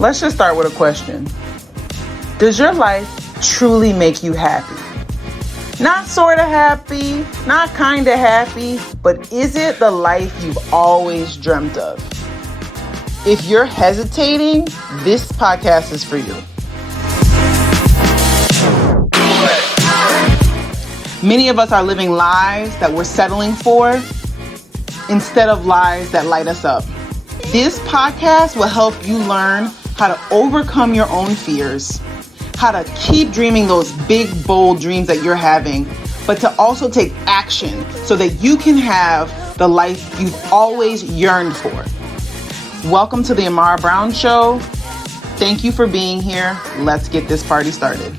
Let's just start with a question. Does your life truly make you happy? Not sort of happy, not kind of happy, but is it the life you've always dreamt of? If you're hesitating, this podcast is for you. Many of us are living lives that we're settling for instead of lives that light us up. This podcast will help you learn how to overcome your own fears, how to keep dreaming those big, bold dreams that you're having, but to also take action so that you can have the life you've always yearned for. Welcome to the Amara Brown Show. Thank you for being here. Let's get this party started.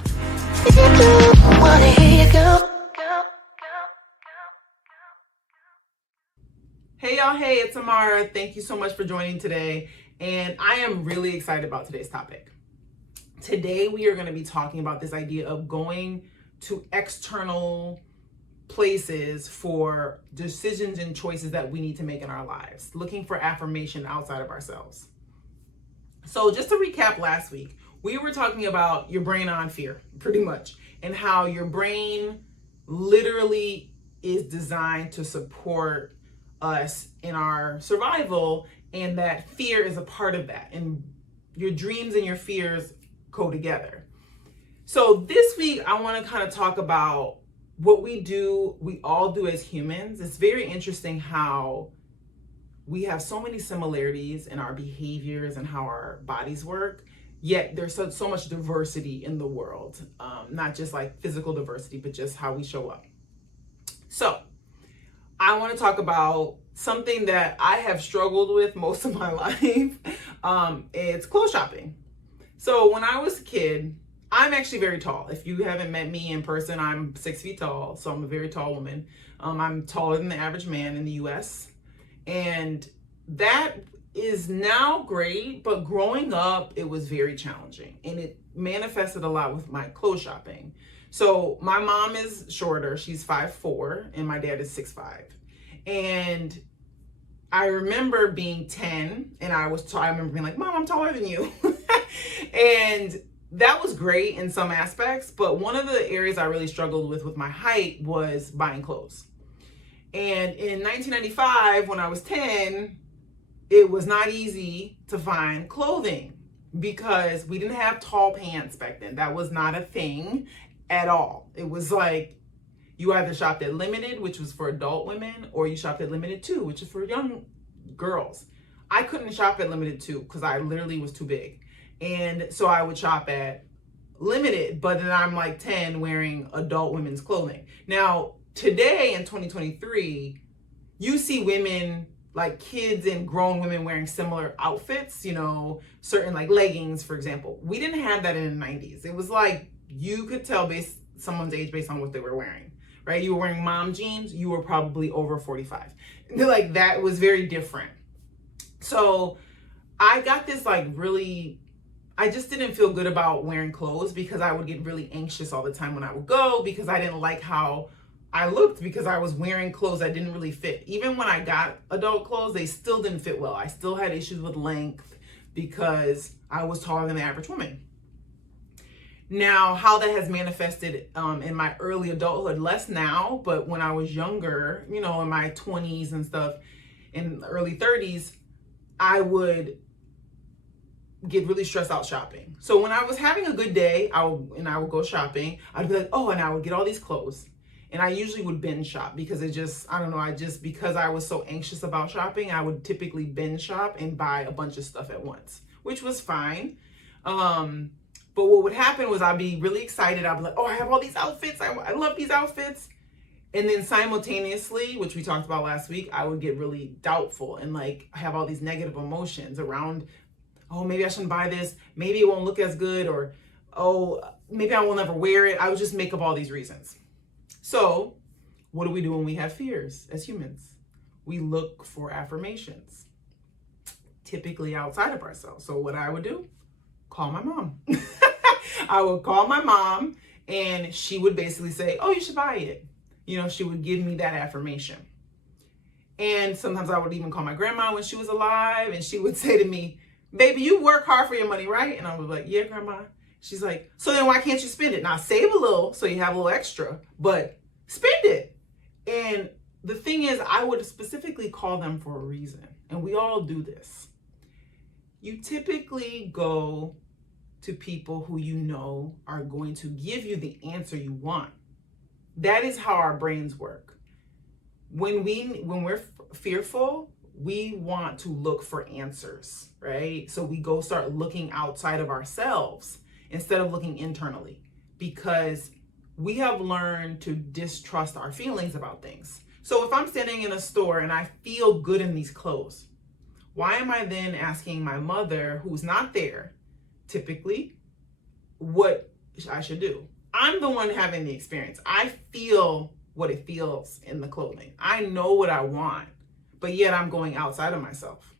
Hey y'all, hey, it's Amara. Thank you so much for joining today. And I am really excited about today's topic. Today we are going to be talking about this idea of going to external places for decisions and choices that we need to make in our lives, looking for affirmation outside of ourselves. So just to recap last week, we were talking about your brain on fear, pretty much, and how your brain literally is designed to support us in our survival, and that fear is a part of that, and your dreams and your fears go together. So this week I want to kind of talk about what we all do as humans. It's very interesting how we have so many similarities in our behaviors and how our bodies work, yet there's so much diversity in the world, not just like physical diversity, but just how we show up. So I want to talk about something that I have struggled with most of my life. It's clothes shopping. So when I was a kid, I'm actually very tall. If you haven't met me in person, I'm 6 feet tall. So I'm a very tall woman. I'm taller than the average man in the US. And that is now great, but growing up, it was very challenging. And it manifested a lot with my clothes shopping. So my mom is shorter, she's 5'4", and my dad is 6'5". And I remember being 10, and I remember being like, Mom, I'm taller than you. And that was great in some aspects, but one of the areas I really struggled with my height was buying clothes. And in 1995, when I was 10, it was not easy to find clothing because we didn't have tall pants back then. That was not a thing at all. It was like you either shopped at Limited, which was for adult women, or you shopped at Limited 2, which is for young girls. I couldn't shop at Limited 2 because I literally was too big. And so I would shop at Limited, but then I'm like 10 wearing adult women's clothing. Now, today in 2023, you see women, like kids and grown women wearing similar outfits, certain like leggings, for example. We didn't have that in the 90s. It was like you could tell someone's age based on what they were wearing, right? You were wearing mom jeans, you were probably over 45. Like that was very different. So I got this I just didn't feel good about wearing clothes because I would get really anxious all the time when I would go because I didn't like how I looked because I was wearing clothes that didn't really fit. Even when I got adult clothes, they still didn't fit well. I still had issues with length because I was taller than the average woman. Now, how that has manifested in my early adulthood, less now, but when I was younger, in my 20s and stuff, in early 30s, I would get really stressed out shopping. So when I was having a good day, I would go shopping. I'd be like, oh, and I would get all these clothes. And I usually would binge shop because because I was so anxious about shopping, I would typically binge shop and buy a bunch of stuff at once, which was fine. But what would happen was I'd be really excited. I'd be like, oh, I have all these outfits. I love these outfits. And then simultaneously, which we talked about last week, I would get really doubtful and have all these negative emotions around, oh, maybe I shouldn't buy this. Maybe it won't look as good, or, oh, maybe I will never wear it. I would just make up all these reasons. So what do we do when we have fears as humans? We look for affirmations, typically outside of ourselves. So what I would do, call my mom. I would call my mom and she would basically say, oh, you should buy it. She would give me that affirmation. And sometimes I would even call my grandma when she was alive and she would say to me, Baby, you work hard for your money, right? And I was like, yeah, grandma. She's like, so then why can't you spend it? Now save a little so you have a little extra, but spend it. And the thing is, I would specifically call them for a reason. And we all do this. You typically go to people who you know are going to give you the answer you want. That is how our brains work. When we're fearful, we want to look for answers, right? So we go start looking outside of ourselves instead of looking internally, because we have learned to distrust our feelings about things. So if I'm standing in a store and I feel good in these clothes, why am I then asking my mother, who's not there, typically, what I should do? I'm the one having the experience. I feel what it feels in the clothing. I know what I want, but yet I'm going outside of myself.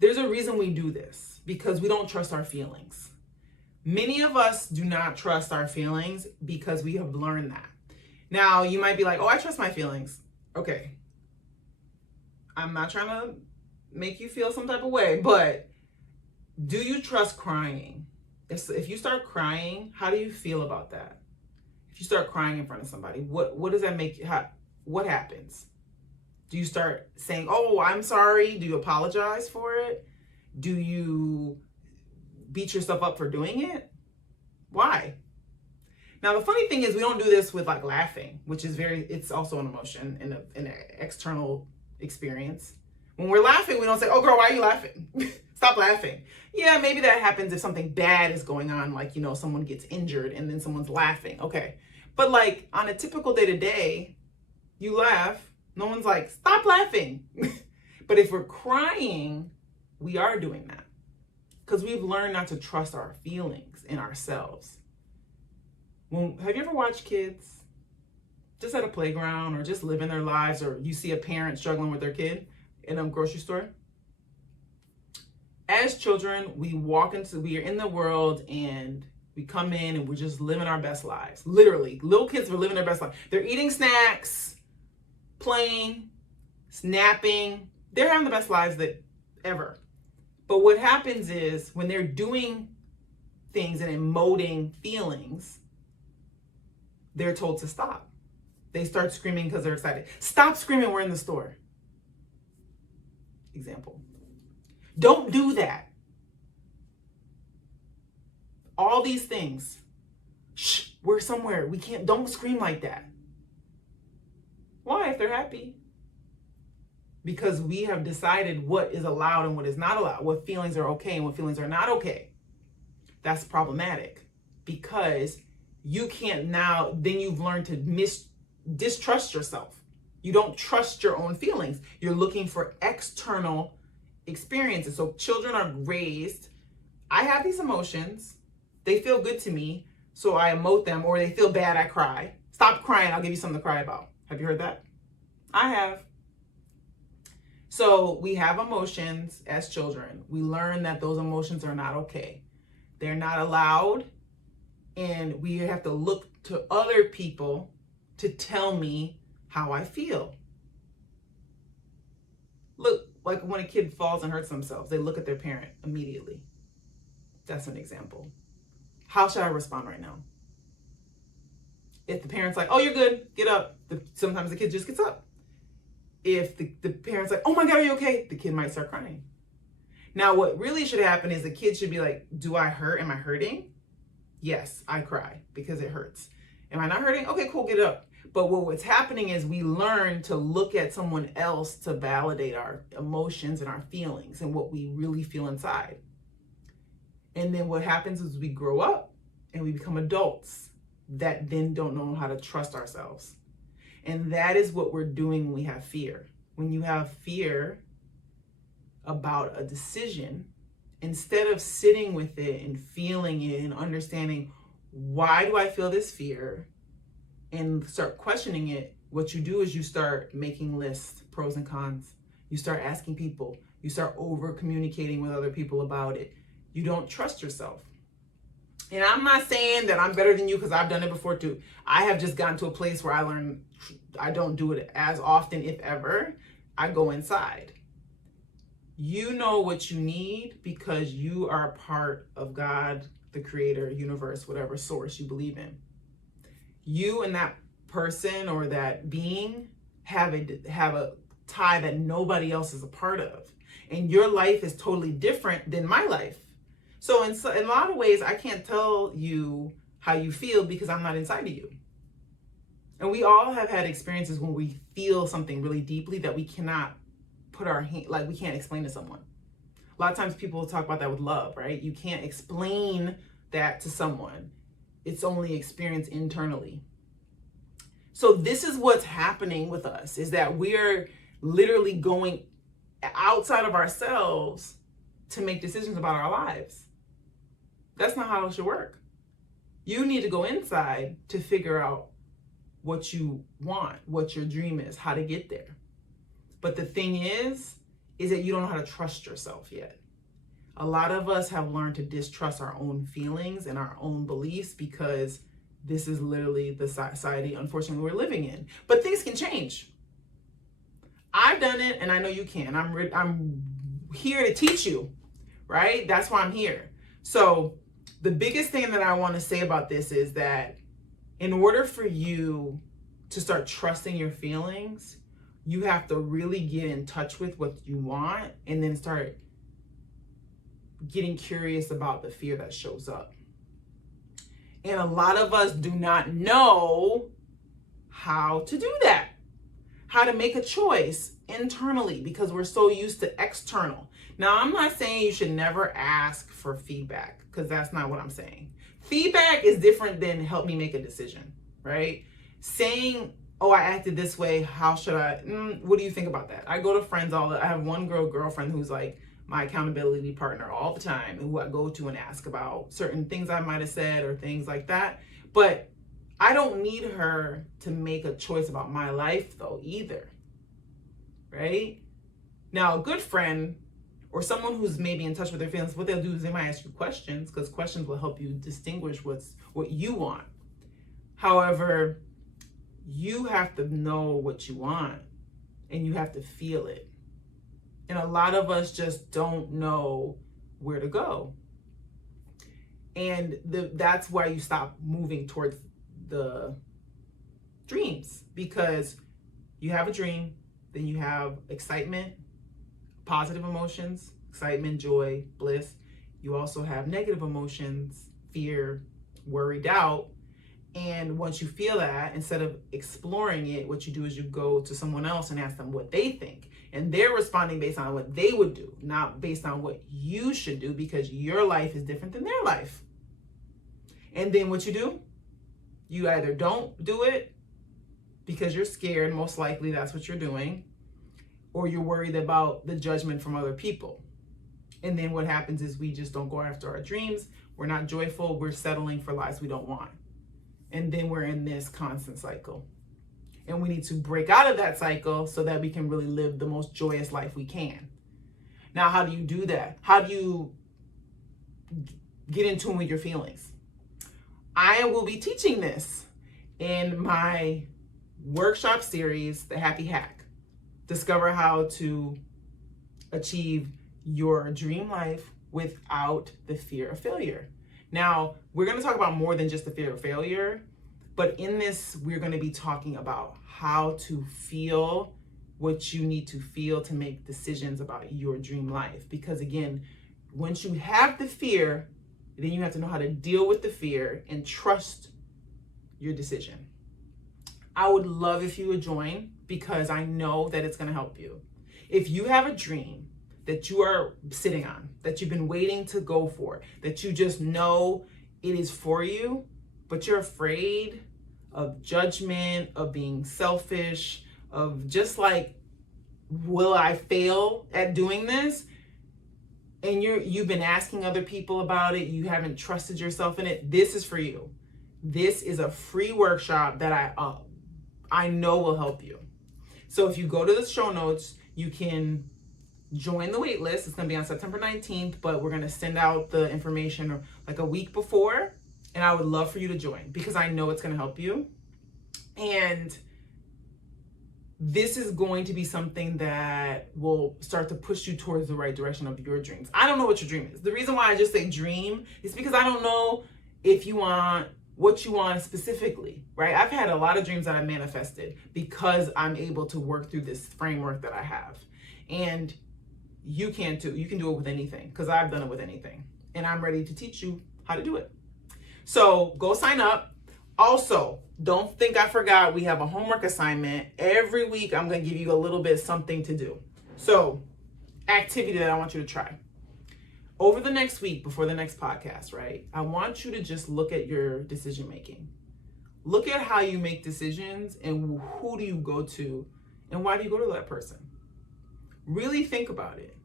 There's a reason we do this, because we don't trust our feelings. Many of us do not trust our feelings because we have learned that. Now, you might be like, oh, I trust my feelings. Okay. I'm not trying to make you feel some type of way, but do you trust crying? If you start crying, how do you feel about that? If you start crying in front of somebody, what does that make you, what happens? Do you start saying, oh, I'm sorry? Do you apologize for it? Do you beat yourself up for doing it? Why? Now, the funny thing is we don't do this with like laughing, which is it's also an emotion and an external experience. When we're laughing, we don't say, oh girl, why are you laughing? Stop laughing. Yeah, maybe that happens if something bad is going on, like, someone gets injured and then someone's laughing. Okay. But like on a typical day to day, you laugh. No one's like, stop laughing. But if we're crying, we are doing that because we've learned not to trust our feelings in ourselves. Have you ever watched kids just at a playground or just living their lives, or you see a parent struggling with their kid in a grocery store? As children, we are in the world and we come in and we're just living our best lives. Literally, little kids are living their best life. They're eating snacks, playing, snapping. They're having the best lives ever. But what happens is when they're doing things and emoting feelings, they're told to stop. They start screaming because they're excited. Stop screaming, we're in the store. Example. Don't do that. All these things. Shh, we're somewhere. Don't scream like that. Why, if they're happy? Because we have decided what is allowed and what is not allowed, what feelings are okay and what feelings are not okay. That's problematic because you can't now, then you've learned to distrust yourself. You don't trust your own feelings. You're looking for external experiences. So children are raised, I have these emotions, they feel good to me, so I emote them, or they feel bad, I cry. Stop crying, I'll give you something to cry about. Have you heard that? I have. So we have emotions as children. We learn that those emotions are not okay. They're not allowed, and we have to look to other people to tell me how I feel. Look, like when a kid falls and hurts themselves, they look at their parent immediately. That's an example. How should I respond right now? If the parent's like, oh, you're good, get up. Sometimes the kid just gets up. If the parent's like, oh my God, are you okay? The kid might start crying. Now, what really should happen is the kid should be like, do I hurt? Am I hurting? Yes, I cry because it hurts. Am I not hurting? Okay, cool, get up. But what's happening is we learn to look at someone else to validate our emotions and our feelings and what we really feel inside. And then what happens is we grow up and we become adults that then don't know how to trust ourselves. And that is what we're doing when we have fear. When you have fear about a decision, instead of sitting with it and feeling it and understanding, why do I feel this fear? And start questioning it, what you do is you start making lists, pros and cons. You start asking people. You start over communicating with other people about it. You don't trust yourself. And I'm not saying that I'm better than you because I've done it before too. I have just gotten to a place where I learn I don't do it as often, if ever. I go inside. You know what you need because you are a part of God, the creator, universe, whatever source you believe in. You and that person or that being have a tie that nobody else is a part of. And your life is totally different than my life. So in a lot of ways, I can't tell you how you feel because I'm not inside of you. And we all have had experiences when we feel something really deeply that we cannot put our hand, like we can't explain to someone. A lot of times people talk about that with love, right? You can't explain that to someone. It's only experienced internally. So this is what's happening with us, is that we're literally going outside of ourselves to make decisions about our lives. That's not how it should work. You need to go inside to figure out what you want, what your dream is, how to get there. But the thing is that you don't know how to trust yourself yet. A lot of us have learned to distrust our own feelings and our own beliefs because this is literally the society, unfortunately, we're living in. But things can change. I've done it, and I know you can. I'm here to teach you, right? That's why I'm here. So the biggest thing that I want to say about this is that in order for you to start trusting your feelings, you have to really get in touch with what you want and then start getting curious about the fear that shows up. And a lot of us do not know how to do that, how to make a choice internally, because we're so used to external. Now, I'm not saying you should never ask for feedback, because that's not what I'm saying. Feedback is different than help me make a decision, right? Saying, oh, I acted this way, how should I, what do you think about that? I go to friends I have one girlfriend who's like my accountability partner all the time, who I go to and ask about certain things I might have said or things like that. But I don't need her to make a choice about my life though either, right? Now, a good friend or someone who's maybe in touch with their feelings, what they'll do is they might ask you questions, because questions will help you distinguish what you want. However, you have to know what you want and you have to feel it. And a lot of us just don't know where to go. And that's why you stop moving towards the dreams, because you have a dream, then you have excitement, positive emotions, excitement, joy, bliss. You also have negative emotions, fear, worry, doubt. And once you feel that, instead of exploring it, what you do is you go to someone else and ask them what they think. And they're responding based on what they would do, not based on what you should do, because your life is different than their life. And then what you do, you either don't do it because you're scared, most likely that's what you're doing, or you're worried about the judgment from other people. And then what happens is we just don't go after our dreams. We're not joyful. We're settling for lives we don't want. And then we're in this constant cycle. And we need to break out of that cycle so that we can really live the most joyous life we can. Now, how do you do that? How do you get in tune with your feelings? I will be teaching this in my workshop series, The Happy Hack. Discover how to achieve your dream life without the fear of failure. Now, we're going to talk about more than just the fear of failure, but in this, we're going to be talking about how to feel what you need to feel to make decisions about your dream life. Because again, once you have the fear, then you have to know how to deal with the fear and trust your decision. I would love if you would join, because I know that it's going to help you. If you have a dream that you are sitting on, that you've been waiting to go for, that you just know it is for you, but you're afraid of judgment, of being selfish, of just like, will I fail at doing this? And you've been asking other people about it, you haven't trusted yourself in it, this is for you. This is a free workshop that I know will help you. So if you go to the show notes, you can join the wait list. It's going to be on September 19th, but we're going to send out the information like a week before. And I would love for you to join, because I know it's going to help you. And this is going to be something that will start to push you towards the right direction of your dreams. I don't know what your dream is. The reason why I just say dream is because I don't know if you want what you want specifically, right? I've had a lot of dreams that I manifested because I'm able to work through this framework that I have. And you can too. You can do it with anything because I've done it with anything. And I'm ready to teach you how to do it. So go sign up. Also, don't think I forgot, we have a homework assignment. Every week, I'm going to give you a little bit something to do. So, activity that I want you to try. Over the next week, before the next podcast, right? I want you to just look at your decision making. Look at how you make decisions and who do you go to and why do you go to that person? Really think about it.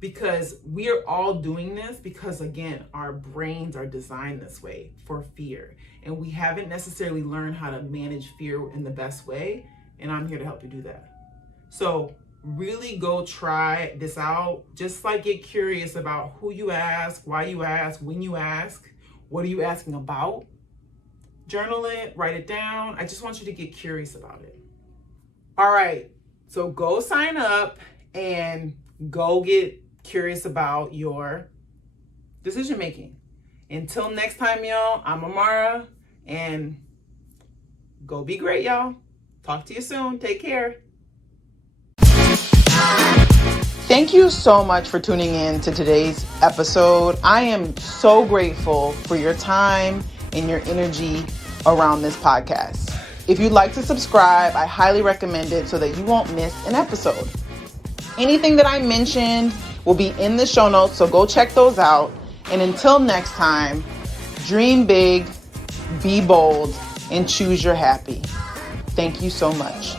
Because we are all doing this because, again, our brains are designed this way for fear. And we haven't necessarily learned how to manage fear in the best way. And I'm here to help you do that. So really go try this out. Just like get curious about who you ask, why you ask, when you ask, what are you asking about? Journal it, write it down. I just want you to get curious about it. All right. So go sign up and go get curious about your decision making. Until next time, y'all, I'm Amara, and go be great, y'all. Talk to you soon. Take care. Thank you so much for tuning in to today's episode. I am so grateful for your time and your energy around this podcast. If you'd like to subscribe, I highly recommend it so that you won't miss an episode. Anything that I mentioned will be in the show notes, so go check those out. And until next time, dream big, be bold, and choose your happy. Thank you so much.